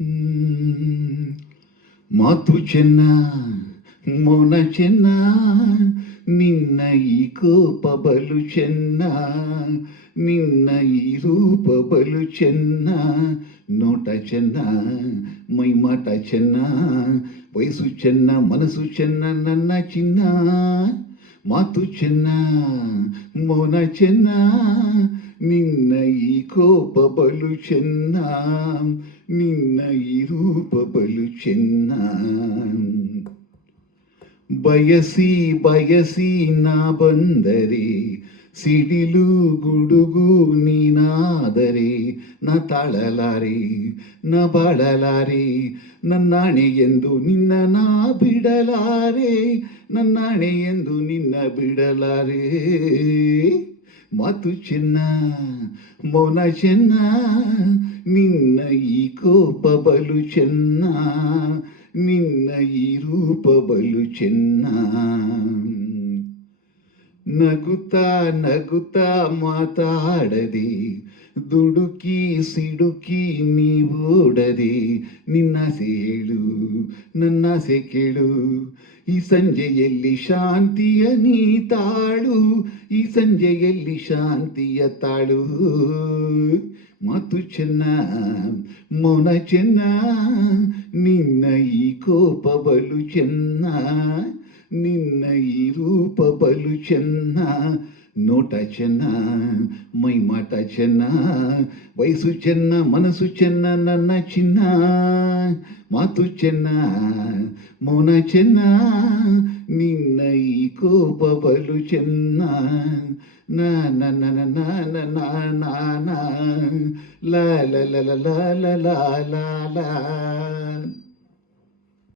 ಹ್ಮ್. ಮಾತು ಚೆನ್ನ, ಮೌನ ಚೆನ್ನ, ನಿನ್ನ ಈ ಕೋಪ ಬಲು ಚೆನ್ನ, ನಿನ್ನ ಈ ರೂಪ ಬಲು ಚೆನ್ನ, ನೋಟ ಚೆನ್ನ, ಮೈಮಾಟ ಚೆನ್ನ, ವಯಸ್ಸು ಚೆನ್ನ, ಮನಸ್ಸು ಚೆನ್ನ ನನ್ನ ಚಿನ್ನ. ಮಾತು ಚೆನ್ನ, ಮೌನ ಚೆನ್ನ, ನಿನ್ನ ಈ ಕೋಪ ಬಲು ಚೆನ್ನ, ನಿನ್ನ ಈ ರೂಪ ಬಲು ಚೆನ್ನ. ಬಯಸಿ ಬಯಸಿ ನಾ ಬಂದರೆ, ಸಿಡಿಲು ಗುಡುಗು ನೀನಾದರೆ, ನ ತಾಳಲಾರೆ ನ ಬಾಳಲಾರೆ, ನನ್ನಾಣೆ ಎಂದು ನಿನ್ನ ನಾ ಬಿಡಲಾರೆ, ನನ್ನಾಣೆ ಎಂದು ನಿನ್ನ ಬಿಡಲಾರೆ. ಮಾತು ಚೆನ್ನ, ಮೌನ ಚೆನ್ನ, ನಿನ್ನ ಈ ಕೋಪ ಬಲು ಚೆನ್ನ, ನಿನ್ನ ಈ ರೂಪ ಬಲು ಚೆನ್ನ. ನಗುತ್ತಾ ನಗುತ್ತಾ ಮಾತಾಡದೆ, ದುಡುಕಿ ಸಿಡುಕಿ ನೀವೋಡದೆ, ನಿನ್ನಾಸೆ ಹೇಳು ನನ್ನಾಸೆ ಕೇಳು, ಈ ಸಂಜೆಯಲ್ಲಿ ಶಾಂತಿಯ ನೀ ತಾಳು, ಈ ಸಂಜೆಯಲ್ಲಿ ಶಾಂತಿಯ ತಾಳು. ಮಾತು ಚೆನ್ನ, ಮೌನ ಚೆನ್ನ, ನಿನ್ನ ಈ ಕೋಪ ಬಲು ಚೆನ್ನ, ನಿನ್ನ ಈ ರೂಪ ಬಲು ಚೆನ್ನ, ನೋಟ ಚೆನ್ನ, ಮೈಮಾಟ ಚೆನ್ನ, ವಯಸ್ಸು ಚೆನ್ನ, ಮನಸ್ಸು ಚೆನ್ನ ನನ್ನ ಚಿನ್ನ. ಮಾತು ಚೆನ್ನ, ಮೌನ ಚೆನ್ನ, ನಿನ್ನ ಈ ಕೋಪ ಬಲು ಚೆನ್ನ, ನಾ ನ ನ ನ ನ ನ ನ ನ ಲ ಲ ಲ ಲ ಲ ಲ ಲ ಲ.